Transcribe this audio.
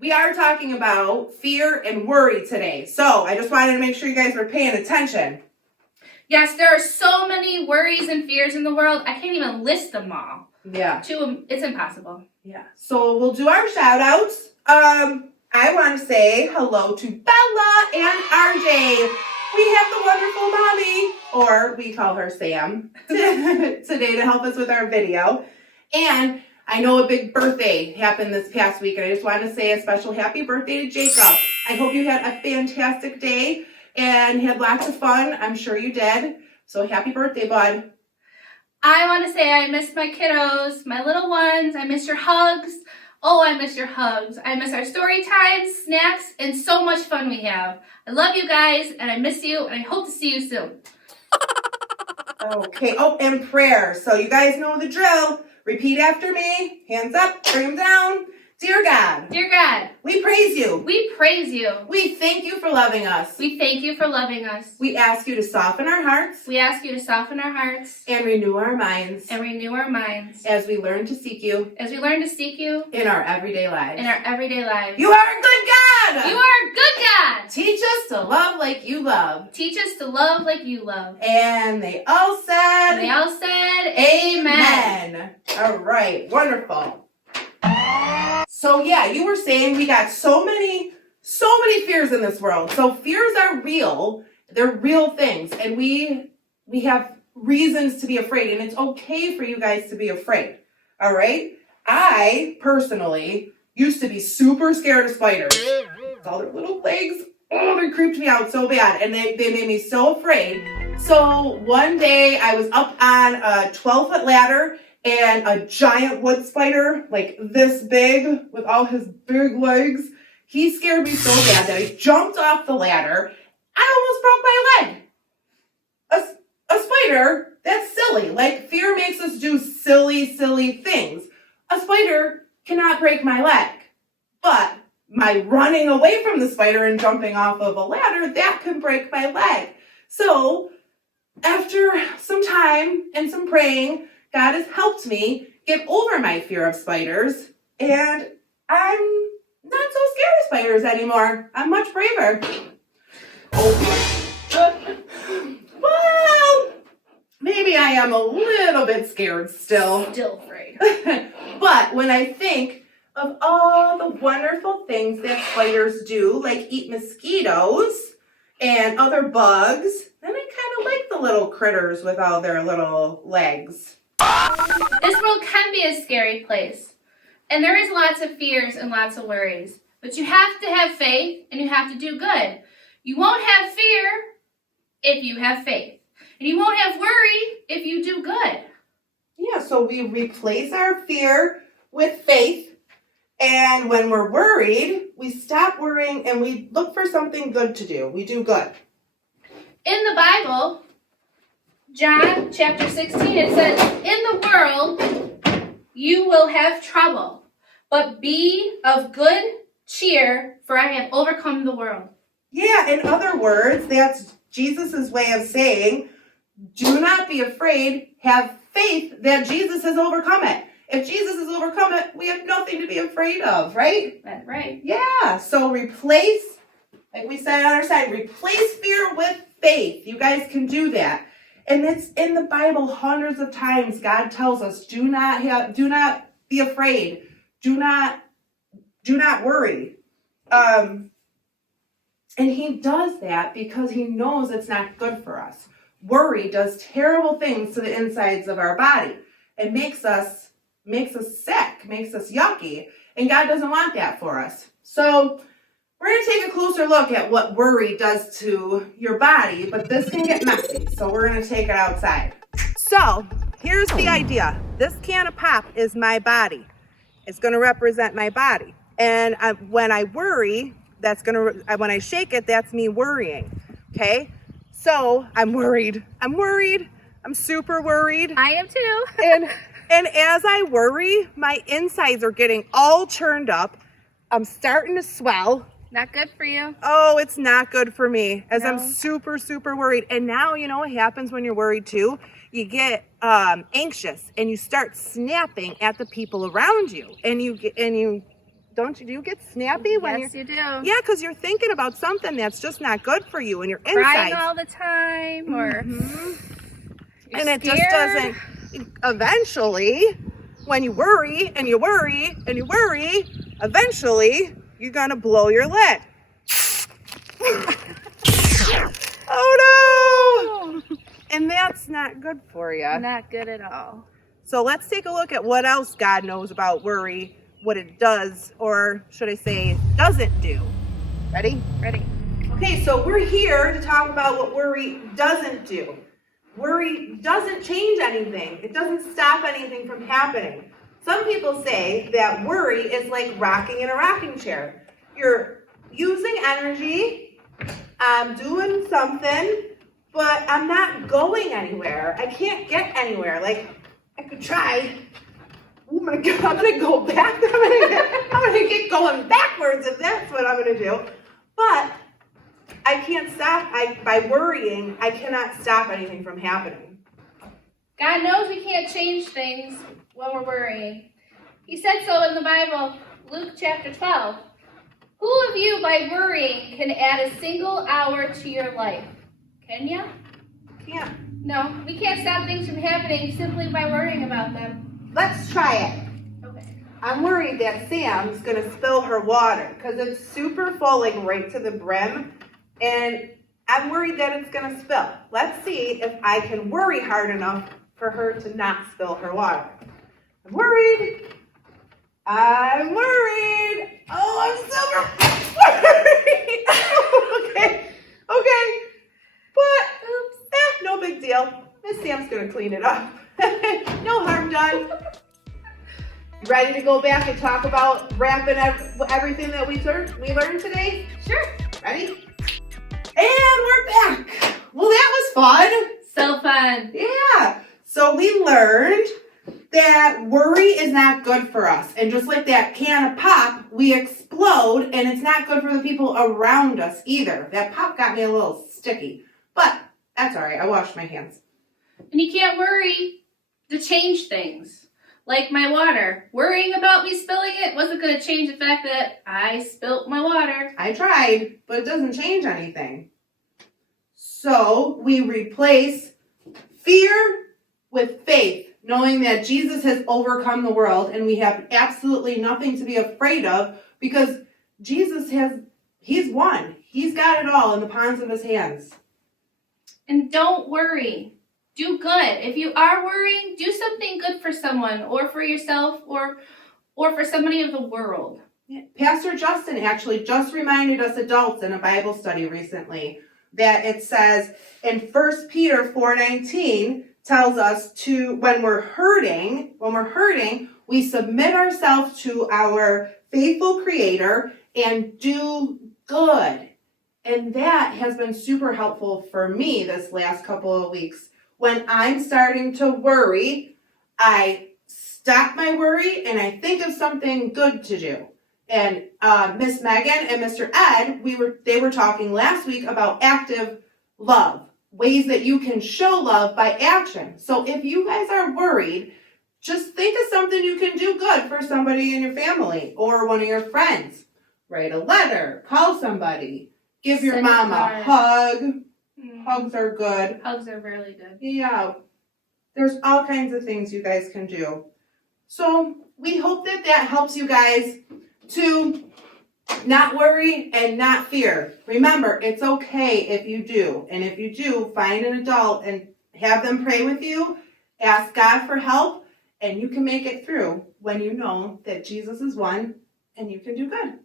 We are talking about fear and worry today. So I just wanted to make sure you guys were paying attention. Yes, there are so many worries and fears in the world. I can't even list them all. Yeah. It's impossible. Yeah. So we'll do our shout outs. I want to say hello to Bella and RJ. We have the wonderful mommy, or we call her Sam, today to help us with our video. And I know a big birthday happened this past week, and I just want to say a special happy birthday to Jacob. I hope you had a fantastic day and had lots of fun. I'm sure you did. So happy birthday, bud. I want to say I miss my kiddos, my little ones. I miss your hugs. Oh, I miss your hugs. I miss our story times, snacks, and so much fun we have. I love you guys, and I miss you, and I hope to see you soon. Okay. Oh, and prayer. So you guys know the drill. Repeat after me. Hands up, bring them down. Dear God. Dear God. We praise you. We praise you. We thank you for loving us. We thank you for loving us. We ask you to soften our hearts. We ask you to soften our hearts. And renew our minds. And renew our minds. As we learn to seek you. As we learn to seek you. In our everyday lives. In our everyday lives. You are a good God. You are a good God. Teach us to love like you love. Teach us to love like you love. And they all said. Amen. All right. Wonderful. So yeah, you were saying we got so many fears in this world. So fears are real. They're real things. And we have reasons to be afraid. And it's okay for you guys to be afraid. All right? I personally used to be super scared of spiders. All their little legs, oh, they creeped me out so bad. And they made me so afraid. So one day I was up on a 12-foot ladder, and a giant wood spider, like this big, with all his big legs, he scared me so bad that I jumped off the ladder. I almost broke my leg. A spider, that's silly. Like, fear makes us do silly, silly things. A spider cannot break my leg. But my running away from the spider and jumping off of a ladder, that can break my leg. So, after some time and some praying, God has helped me get over my fear of spiders, and I'm not so scared of spiders anymore. I'm much braver. Well, maybe I am a little bit scared still. Still afraid. But when I think of all the wonderful things that spiders do, like eat mosquitoes and other bugs, then I kind of like the little critters with all their little legs. This world can be a scary place, and there is lots of fears and lots of worries, but you have to have faith and you have to do good. You won't have fear if you have faith, and you won't have worry if you do good. Yeah, so we replace our fear with faith, and when we're worried, we stop worrying and we look for something good to do. We do good. In the Bible, John chapter 16, it says, in the world you will have trouble, but be of good cheer, for I have overcome the world. Yeah, in other words, that's Jesus' way of saying, do not be afraid, have faith that Jesus has overcome it. If Jesus has overcome it, we have nothing to be afraid of, right? That's right. Yeah, so replace, like we said on our side, replace fear with faith. You guys can do that. And it's in the Bible hundreds of times. God tells us, do not be afraid. Do not worry. And he does that because he knows it's not good for us. Worry does terrible things to the insides of our body. It makes us sick, makes us yucky. And God doesn't want that for us. So we're going to take a closer look at what worry does to your body, but this can get messy, so we're going to take it outside. So, here's the idea. This can of pop is my body. It's going to represent my body. And when I worry, when I shake it, that's me worrying, okay? So, I'm worried. I'm super worried. I am too. And as I worry, my insides are getting all churned up. I'm starting to swell. Not good for you. Oh, it's not good for me as No. I'm super, super worried. And now, you know what happens when you're worried too? You get anxious and you start snapping at the people around you. And you get do you get snappy when Yes, you do. Yeah, because you're thinking about something that's just not good for you and your Crying insides. all the time, or you're And it scared. just doesn't. Eventually, when you worry and you worry and you worry, eventually you're gonna blow your lid. Oh no! And that's not good for you. Not good at all. So let's take a look at what else God knows about worry, what it does, or should I say doesn't do. Ready? Ready. Okay, so we're here to talk about what worry doesn't do. Worry doesn't change anything. It doesn't stop anything from happening. Some people say that worry is like rocking in a rocking chair. You're using energy, I'm doing something, but I'm not going anywhere. I can't get anywhere. Like, I could try. Oh my God, I'm gonna go back. I'm gonna get going backwards if that's what I'm gonna do. But I can't stop. By worrying, I cannot stop anything from happening. God knows we can't change things when we're worrying. He said so in the Bible, Luke chapter 12. Who of you by worrying can add a single hour to your life? Can you? Can't. No, we can't stop things from happening simply by worrying about them. Let's try it. Okay. I'm worried that Sam's gonna spill her water because it's super full, like right to the brim, and I'm worried that it's gonna spill. Let's see if I can worry hard enough for her to not spill her water. I'm worried. I'm worried. Oh, I'm super worried. Okay. But, oops, no big deal. Miss Sam's gonna clean it up. No harm done. You ready to go back and talk about wrapping everything that we learned today? Sure. Ready? And we're back. Well, that was fun. So fun. Yeah. So we learned that worry is not good for us. And just like that can of pop, we explode, and it's not good for the people around us either. That pop got me a little sticky. But that's all right. I washed my hands. And you can't worry to change things. Like my water. Worrying about me spilling it wasn't going to change the fact that I spilt my water. I tried, but it doesn't change anything. So we replace fear with faith, knowing that Jesus has overcome the world and we have absolutely nothing to be afraid of because he's won. He's got it all in the palms of his hands. And don't worry. Do good. If you are worrying, do something good for someone or for yourself or for somebody of the world. Yeah. Pastor Justin actually just reminded us adults in a Bible study recently that it says in 1 Peter 4:19 tells us to, when we're hurting, we submit ourselves to our faithful Creator and do good. And that has been super helpful for me this last couple of weeks. When I'm starting to worry, I stop my worry and I think of something good to do. And Miss Megan and Mr. Ed, they were talking last week about active love, ways that you can show love by action. So if you guys are worried, just think of something you can do good for somebody in your family or one of your friends. Write a letter, call somebody, give your mom a hug. Hugs are good. Hugs are really good. Yeah. There's all kinds of things you guys can do. So we hope that helps you guys to not worry and not fear. Remember, it's okay if you do. And if you do, find an adult and have them pray with you. Ask God for help. And you can make it through when you know that Jesus is one and you can do good.